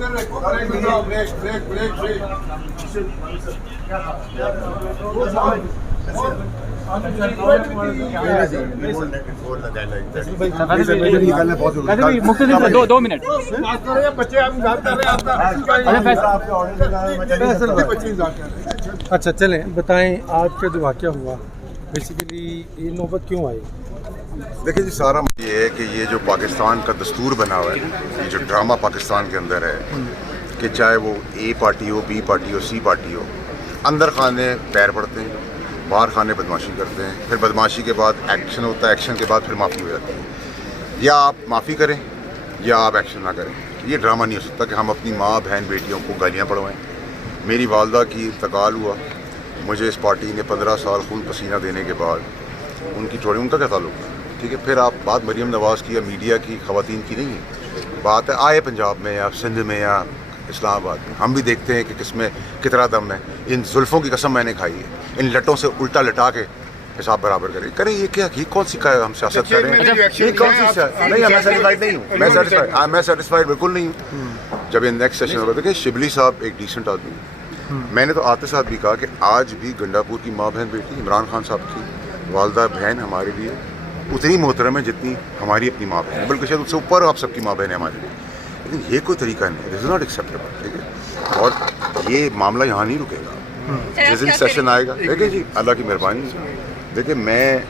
دو minute اچھا چلیں بتائیں آپ کا جو واقعہ ہوا بیسیکلی یہ نوبت کیوں آئی؟ دیکھیں جی، سارا یہ ہے کہ یہ جو پاکستان کا دستور بنا ہوا ہے، یہ جو ڈرامہ پاکستان کے اندر ہے کہ چاہے وہ اے پارٹی ہو، بی پارٹی ہو، سی پارٹی ہو، اندر خانے پیر پڑتے ہیں، باہر خانے بدماشی کرتے ہیں، پھر بدماشی کے بعد ایکشن ہوتا ہے، ایکشن کے بعد پھر معافی ہو جاتی ہے. یا آپ معافی کریں یا آپ ایکشن نہ کریں. یہ ڈرامہ نہیں ہو سکتا کہ ہم اپنی ماں بہن بیٹیوں کو گالیاں پڑھوائیں. میری والدہ کی انتقال ہوا، مجھے اس پارٹی نے 15 سال خون پسینہ دینے کے بعد ان کی چھوڑی، ان کا کیا تعلق ہے؟ ٹھیک ہے، پھر آپ بات مریم نواز کی یا میڈیا کی، خواتین کی نہیں ہے. بات ہے آئے پنجاب میں یا سندھ میں یا اسلام آباد میں، ہم بھی دیکھتے ہیں کہ کس میں کتنا دم ہے. ان زلفوں کی قسم میں نے کھائی ہے، ان لٹوں سے الٹا لٹا کے حساب برابر کریں. یہ کیا، یہ کون سی ہم سیاست کر رہے ہیں؟ یہ کون سی سیاست؟ نہیں، میں سیٹسفائیڈ نہیں ہوں. میں سیٹسفائیڈ بالکل نہیں ہوں. جب یہ نیکسٹ سیشن ہوگا، دیکھیں شبلی صاحب ایک ڈیسنٹ آدمی ہے. میں نے تو آتے ساتھ بھی کہا کہ آج بھی گنڈا پور کی ماں بہن بیٹی عمران خان صاحب کی والدہ بہن ہمارے لیے اتنی محترم ہے جتنی ہماری اپنی ماں بہن ہے، بلکہ شاید اس سے اوپر آپ سب کی ماں بہن ہے ہمارے لیے. لیکن یہ کوئی طریقہ نہیں ہے، دس از ناٹ ایکسیپٹیبل. ٹھیک ہے، اور یہ معاملہ یہاں نہیں رکے گا. جس دن سیشن آئے گا، دیکھیں جی اللہ کی مہربانی. دیکھیں میں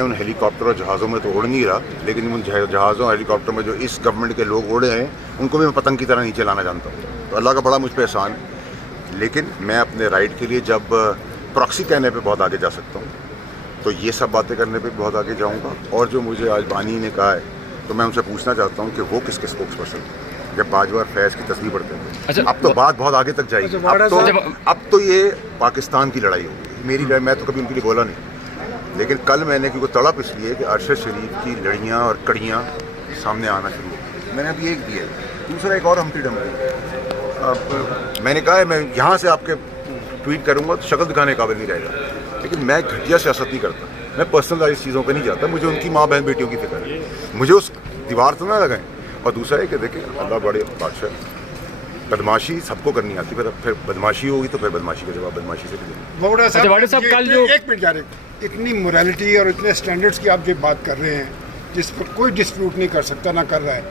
ان ہیلی کاپٹر اور جہازوں میں تو اڑ نہیں رہا، لیکن ان جہازوں ہیلی کاپٹر میں جو اس گورنمنٹ کے لوگ اڑے ہیں ان کو بھی میں پتنگ کی طرح نیچے لانا جانتا ہوں. تو اللہ کا بڑا مجھ پہ احسان ہے. لیکن میں اپنے رائٹ کے لیے جب پراکسی کہنے پہ بہت آگے جا سکتا ہوں تو یہ سب باتیں کرنے پہ بہت آگے جاؤں گا. اور جو مجھے آج بانی نے کہا ہے تو میں ان سے پوچھنا چاہتا ہوں کہ وہ کس کے اسپوکس پرسن جب باجوہ فیض کی تصدیق پڑھتے ہیں. اب تو بات بہت آگے تک جائے گی. اب تو یہ پاکستان کی لڑائی ہوگی. میری میں تو کبھی ان کے لیے بولا نہیں، لیکن کل میں نے کیونکہ تڑپ اس لیے کہ ارشد شریف کی لڑیاں اور کڑیاں سامنے آنا شروع ہو. میں نے ابھی ایک دیا، دوسرا ایک اور ہمٹی ڈمٹی. میں نے کہا ہے میں یہاں سے آپ کے ٹویٹ کروں گا تو شکل دکھانے کے قابل نہیں رہے گا. لیکن میں گھٹیا سیاست نہیں کرتا، میں پرسنلائز چیزوں پہ نہیں جاتا. مجھے ان کی ماں بہن بیٹیوں کی فکر ہے، مجھے اس دیوار تو نہ لگائیں. اور دوسرا ہے کہ دیکھیں اللہ بڑے بادشاہ، بدماشی سب کو کرنی آتی، پھر بدماشی ہوگی تو پھر بدماشی کا جواب بدماشی سے بھی دیں. واڑا صاحب کل جو ایک منٹ جا رہے، اتنی موریلٹی اور اتنے اسٹینڈرڈس کی آپ جو بات کر رہے ہیں جس پر کوئی ڈسپیوٹ نہیں کر سکتا نہ کر رہا ہے،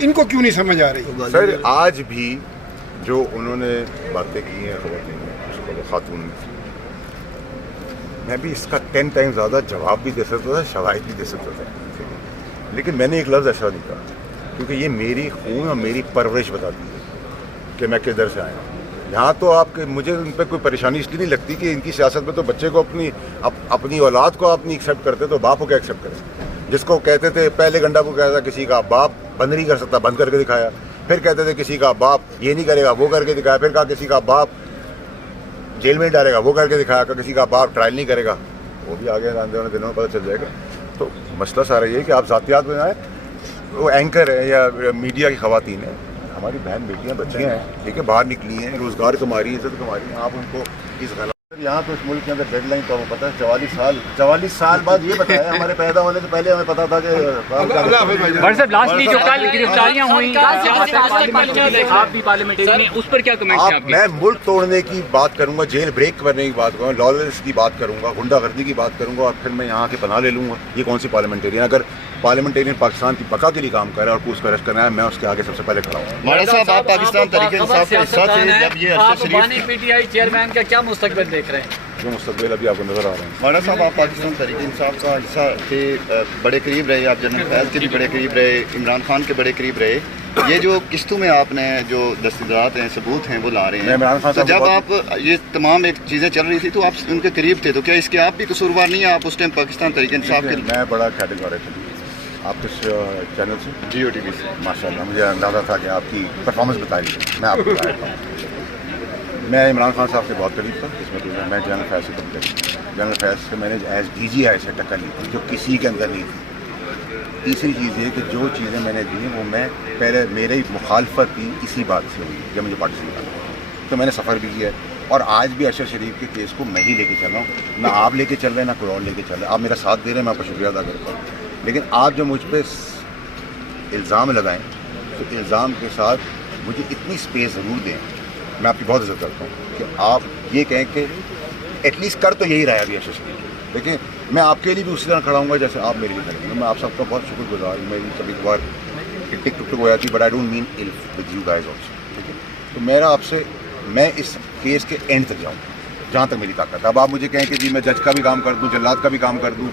ان کو کیوں نہیں سمجھ آ رہی؟ سر آج بھی جو انہوں نے باتیں کی ہیں خاتون، میں بھی اس کا 10 ٹائم زیادہ جواب بھی دے سکتا تھا، شواہد بھی دے سکتا تھا. لیکن میں نے ایک لفظ ایسا نہیں کہا کیونکہ یہ میری خون اور میری پرورش بتاتی ہے کہ میں کدھر سے آیا ہوں. یہاں تو آپ کے مجھے ان پہ کوئی پریشانی اس لیے نہیں لگتی کہ ان کی سیاست میں تو بچے کو اپنی اولاد کو آپ نہیں ایکسیپٹ کرتے تو باپ کو کیا ایکسیپٹ کریں. جس کو کہتے تھے پہلے گنڈا کو کہتا تھا کسی کا باپ بند نہیں کر سکتا، بند کر کے دکھایا. پھر کہتے تھے کسی کا باپ یہ نہیں کرے گا، وہ کر کے دکھایا. پھر کہا کسی کا باپ جیل میں ڈالے گا، وہ کر کے دکھایا. کہ کسی کا باپ ٹرائل نہیں کرے گا، وہ بھی آگے آنے والے دنوں میں پتہ چل جائے گا. تو مسئلہ سارا یہ ہے کہ آپ ذاتیات میں آئیں، وہ اینکر ہے یا میڈیا کی خواتین ہیں، ہماری بہن بیٹیاں بچیاں ہیں، ٹھیک ہے، باہر نکلی ہیں، روزگار کما رہی ہیں، عزت کما رہی ہیں. آپ ان کو اس غلط یہاں تو اس ملک کے اندر ڈیڈ لائن تو پتہ ہے 44 سال بعد یہ بتایا. ہمارے پیدا ہونے سے پہلے ہمیں پتا تھا کہ صاحب لاسٹلی جو کل گرفتاریاں ہوئیں آپ بھی پارلیمنٹری میں، اس پر کیا کمنٹ ہیں آپ کے؟ میں ملک توڑنے کی بات کروں گا، جیل بریک کرنے کی بات کروں گا، لالنس کی بات کروں گا، غنڈہ گردی کی بات کروں گا، اور پھر میں یہاں کے پناہ لے لوں گا. یہ کون سی پارلیمنٹرین؟ اگر پارلیمنٹرین پاکستان کی بقا کے لیے کام کر رہا ہے اور پوچھ کرش کرنا ہے، میں اس کے آگے سب سے پہلے کھڑا ہوں. ماڑا صاحب آپ پاکستان تحریک انصاف کے حصہ تھے جب یہ ارشد شریف پی ٹی آئی چیئرمین کا کیا مستقبل دیکھ رہے ہیں؟ جو مستقبل ابھی آپ کو نظر آ رہا ہے. ماڑا صاحب آپ پاکستان تحریک انصاف کا حصہ تھے، بڑے قریب رہے، آپ جنرل فیض کے بھی بڑے قریب رہے، عمران خان کے بڑے قریب رہے. یہ جو قسطوں میں آپ نے جو دستاویزات ہیں، ثبوت ہیں، وہ لا رہے ہیں. تو جب آپ یہ تمام ایک چیزیں چل رہی تھی تو آپ ان کے قریب تھے، تو کیا اس کے آپ بھی قصوروار نہیں ہیں؟ آپ اس ٹائم پاکستان تحریک انصاف کے میں بڑا کیٹیگورک ہوں. آپ کس چینل سے؟ جی او ٹی وی سے. ماشاء اللہ، مجھے اندازہ تھا کہ آپ کی پرفارمنس بتا رہی ہے. میں آپ کو بتا دیتا ہوں، میں عمران خان صاحب سے بہت قریب تھا. اس میں جنرل فیض سے کم قریب. جنرل فیض سے میں نے ایز ڈی جی آئی سے ٹکر لی تھی جو کسی کے اندر نہیں تھی. تیسری چیز یہ کہ جو چیزیں میں نے دی وہ میں پہلے میری مخالفت تھی اسی بات سے ہوئی جب مجھے پارٹی سے نکالا. تو میں نے سفر بھی کیا ہے اور آج بھی ارشد شریف کے کیس کو میں ہی لے کے چل رہا ہوں. نہ آپ لے کے چل رہے ہیں، نہ کوئی اور لے کے چل رہے ہیں. آپ میرا ساتھ دے رہے ہیں، میں آپ کا شکریہ ادا کرتا ہوں. لیکن آپ جو مجھ پہ الزام لگائیں تو الزام کے ساتھ مجھے اتنی سپیس ضرور دیں. میں آپ کی بہت عزت کرتا ہوں کہ آپ یہ کہیں کہ ایٹ لیسٹ کر تو یہی رہا ہے ابھی ایسے. لیکن میں آپ کے لیے بھی اسی طرح کھڑا ہوں گا جیسے آپ میرے لیے کھڑے ہیں. میں آپ سب کا بہت شکر گزار ہوں. میری کبھی کبھار ٹک ٹک ہو جاتی بٹ آئی ڈونٹ مین الف ود یو گائز آلسو. ٹھیک ہے, تو میرا آپ سے میں اس کیس کے اینڈ تک جاؤں جہاں تک میری طاقت ہے. اب آپ مجھے کہیں کہ جی میں جج کا بھی کام کر دوں, جلاد کا بھی کام کر دوں,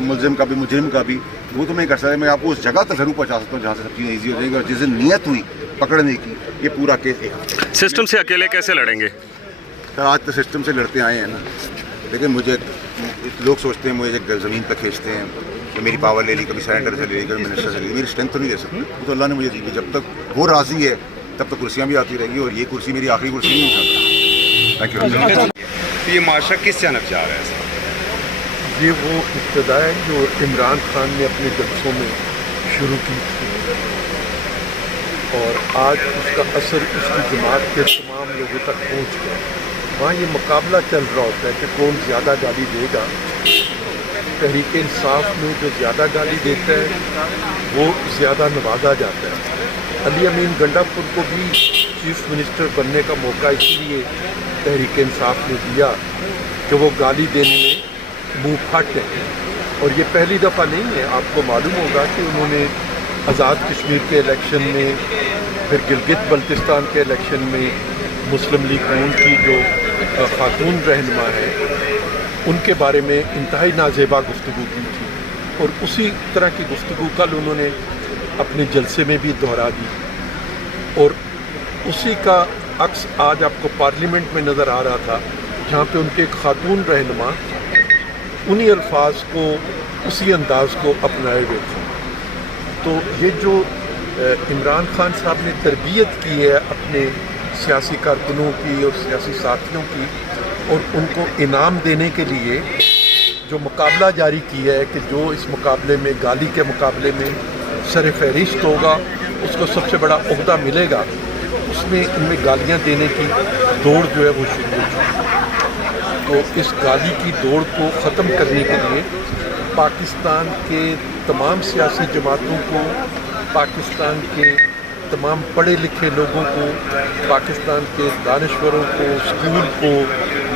ملزم کا بھی مجرم کا بھی, وہ تو میں کر سکتا. میں آپ کو اس جگہ تک ضرور پہنچا سکتا ہوں جہاں سے سب چیزیں ایزی ہو جائیں گی. اور جس دن نیت ہوئی پکڑنے کی, یہ پورا کیس ایک ہفتے. سسٹم سے اکیلے کیسے لڑیں گے سر؟ آج تو سسٹم سے لڑتے آئے ہیں نا. لیکن مجھے لوگ سوچتے ہیں مجھے زمین پہ کھینچتے ہیں کہ میری پاور لے لی, کبھی سینیٹر سے لے لی, کبھی منسٹر سے لے لی. میری اسٹرینتھ تو نہیں دے سکتی, وہ تو اللہ نے مجھے دی. جب تک وہ راضی ہے تب تک کرسیاں بھی آتی رہیں گی, اور یہ کرسی میری آخری کرسی نہیں ہے. Thank you. یہ معاشرہ کس جانب جا رہا ہے سر؟ یہ وہ ابتدا ہے جو عمران خان نے اپنے جلسوں میں شروع کی تھی, اور آج اس کا اثر اس کی جماعت کے تمام لوگوں تک پہنچ گیا. وہاں یہ مقابلہ چل رہا ہوتا ہے کہ کون زیادہ گالی دے گا. تحریک انصاف میں جو زیادہ گالی دیتا ہے وہ زیادہ نوازا جاتا ہے. علی امین گنڈا پور کو بھی چیف منسٹر بننے کا موقع اس لیے تحریک انصاف نے دیا کہ وہ گالی دینے میں منہ پھٹ ہے. اور یہ پہلی دفعہ نہیں ہے. آپ کو معلوم ہوگا کہ انہوں نے آزاد کشمیر کے الیکشن میں, پھر گلگت بلتستان کے الیکشن میں مسلم لیگ نون کی جو خاتون رہنما ہے ان کے بارے میں انتہائی نازیبا گفتگو کی تھی, اور اسی طرح کی گفتگو کل انہوں نے اپنے جلسے میں بھی دہرا دی. اور اسی کا عکس آج آپ کو پارلیمنٹ میں نظر آ رہا تھا, جہاں پہ ان کے ایک خاتون رہنما انہی الفاظ کو, اسی انداز کو اپنائے ہوئے تھے. تو یہ جو عمران خان صاحب نے تربیت کی ہے اپنے سیاسی کارکنوں کی اور سیاسی ساتھیوں کی, اور ان کو انعام دینے کے لیے جو مقابلہ جاری کیا ہے کہ جو اس مقابلے میں گالی کے مقابلے میں سر فہرست ہوگا اس کو سب سے بڑا عہدہ ملے گا, اس میں ان میں گالیاں دینے کی دوڑ جو ہے وہ شروع ہو چکی. تو اس گالی کی دوڑ کو ختم کرنے کے لیے پاکستان کے تمام سیاسی جماعتوں کو, پاکستان کے تمام پڑھے لکھے لوگوں کو, پاکستان کے دانشوروں کو, اسکول کو,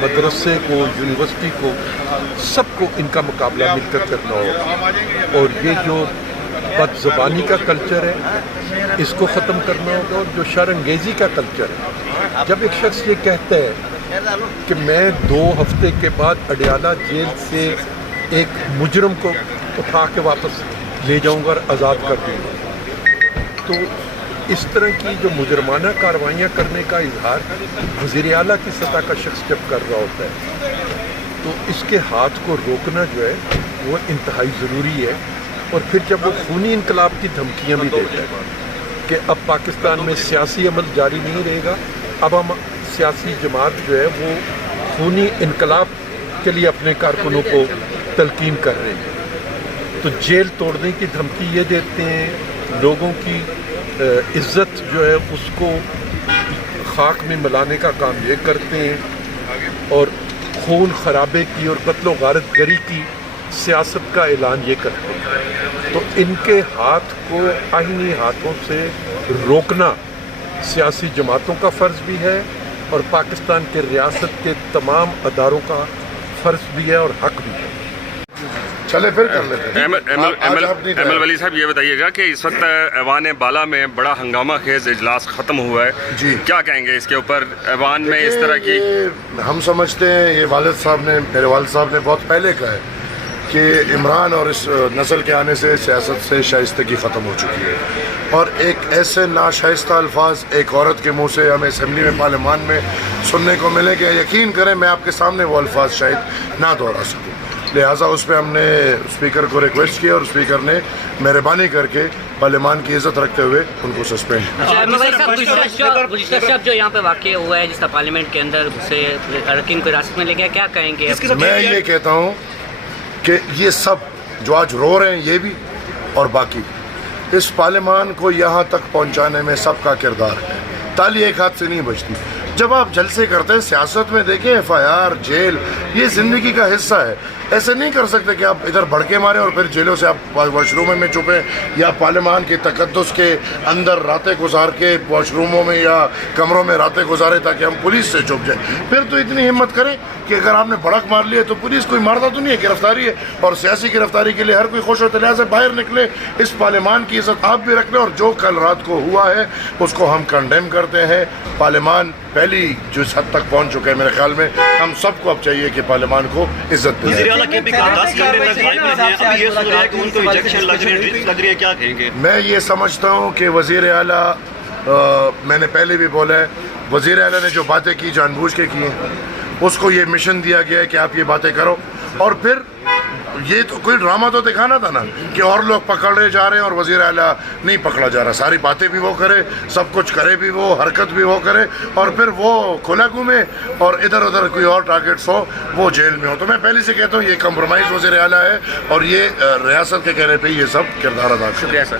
مدرسے کو, یونیورسٹی کو, سب کو ان کا مقابلہ مل کر کرنا ہوگا. اور یہ جو بد زبانی کا کلچر ہے اس کو ختم کرنا ہوگا. اور جو شر انگیزی کا کلچر ہے, جب ایک شخص یہ کہتا ہے کہ میں 2 ہفتے کے بعد اڈیالہ جیل سے ایک مجرم کو اٹھا کے واپس لے جاؤں گا اور آزاد کر دوں گا, تو اس طرح کی جو مجرمانہ کارروائیاں کرنے کا اظہار وزیر اعلیٰ کی سطح کا شخص جب کر رہا ہوتا ہے تو اس کے ہاتھ کو روکنا جو ہے وہ انتہائی ضروری ہے. اور پھر جب وہ خونی انقلاب کی دھمکیاں بھی دیتا ہے کہ اب پاکستان میں سیاسی عمل جاری نہیں رہے گا, اب ہم سیاسی جماعت جو ہے وہ خونی انقلاب کے لیے اپنے کارکنوں کو تلقین کر رہے ہیں, تو جیل توڑنے کی دھمکی یہ دیتے ہیں, لوگوں کی عزت جو ہے اس کو خاک میں ملانے کا کام یہ کرتے ہیں, اور خون خرابے کی اور قتل و غارت گری کی سیاست کا اعلان یہ کرتے ہیں. تو ان کے ہاتھ کو آئینی ہاتھوں سے روکنا سیاسی جماعتوں کا فرض بھی ہے, اور پاکستان کے ریاست کے تمام اداروں کا فرض بھی ہے اور حق بھی ہے. چلے پھر کر لیتے ہیں. احمد ولی صاحب یہ بتائیے گا کہ اس وقت ایوان بالا میں بڑا ہنگامہ خیز اجلاس ختم ہوا ہے, جی کیا کہیں گے اس کے اوپر؟ ایوان میں اس طرح کی ہم سمجھتے ہیں, یہ والد صاحب نے, میرے والد صاحب نے بہت پہلے کہا ہے کہ عمران اور اس نسل کے آنے سے سیاست سے شائستگی ختم ہو چکی ہے, اور ایک ایسے ناشائستہ الفاظ ایک عورت کے منہ سے ہمیں اسمبلی میں پارلیمان میں سننے کو ملے کہ یقین کریں میں آپ کے سامنے وہ الفاظ شاید نہ دوہرا سکوں. لہٰذا اس پہ ہم نے اسپیکر کو ریکویسٹ کیا, اور اسپیکر نے مہربانی کر کے پارلیمان کی عزت رکھتے ہوئے ان کو سسپینڈ. گزشتہ شب جو یہاں پہ واقع ہوا ہے جس طرح پارلیمنٹ کے اندر سے ارکین کو حراست میں لے گیا, کیا کہیں گے؟ میں یہ کہتا ہوں کہ یہ سب جو آج رو رہے ہیں یہ بھی اور باقی اس پارلیمان کو یہاں تک پہنچانے میں سب کا کردار ہے. تالی ایک ہاتھ سے نہیں بجتی. جب آپ جلسے کرتے ہیں سیاست میں دیکھیں ایف آئی آر, جیل, یہ زندگی کا حصہ ہے. ایسے نہیں کر سکتے کہ آپ ادھر بھڑکے ماریں اور پھر جیلوں سے آپ واش روموں میں چھپیں یا پارلیمان کے تقدس کے اندر راتیں گزار کے واش روموں میں یا کمروں میں راتیں گزاریں تاکہ ہم پولیس سے چھپ جائیں. پھر تو اتنی ہمت کریں کہ اگر آپ نے بھڑک مار لی ہے تو پولیس کوئی مارتا تو نہیں ہے, گرفتاری ہے, اور سیاسی گرفتاری کے لیے ہر کوئی خوش ہوتا ہے. لہٰذا باہر نکلے, اس پارلیمان کی عزت آپ بھی رکھ لیں, اور جو کل رات کو ہوا ہے اس کو ہم کنڈیم کرتے ہیں. پارلیمان پہلی جو اس حد تک پہنچ چکا ہے میرے خیال میں, ہم سب کو اب چاہیے کہ پارلیمان کو عزت دیں. میں یہ سمجھتا ہوں کہ وزیر اعلیٰ, میں نے پہلے بھی بولا ہے, وزیر اعلیٰ نے جو باتیں کی جان بوجھ کے کی ہیں. اس کو یہ مشن دیا گیا ہے کہ آپ یہ باتیں کرو, اور پھر یہ تو کوئی ڈرامہ تو دکھانا تھا نا کہ اور لوگ پکڑے جا رہے ہیں اور وزیر اعلیٰ نہیں پکڑا جا رہا. ساری باتیں بھی وہ کرے, سب کچھ کرے بھی وہ, حرکت بھی وہ کرے, اور پھر وہ کھلا گھومے اور ادھر ادھر کوئی اور ٹارگیٹس ہو وہ جیل میں ہو. تو میں پہلے سے کہتا ہوں یہ کمپرومائز وزیر اعلیٰ ہے, اور یہ ریاست کے کہنے پہ یہ سب کردار ادا. شکریہ سر.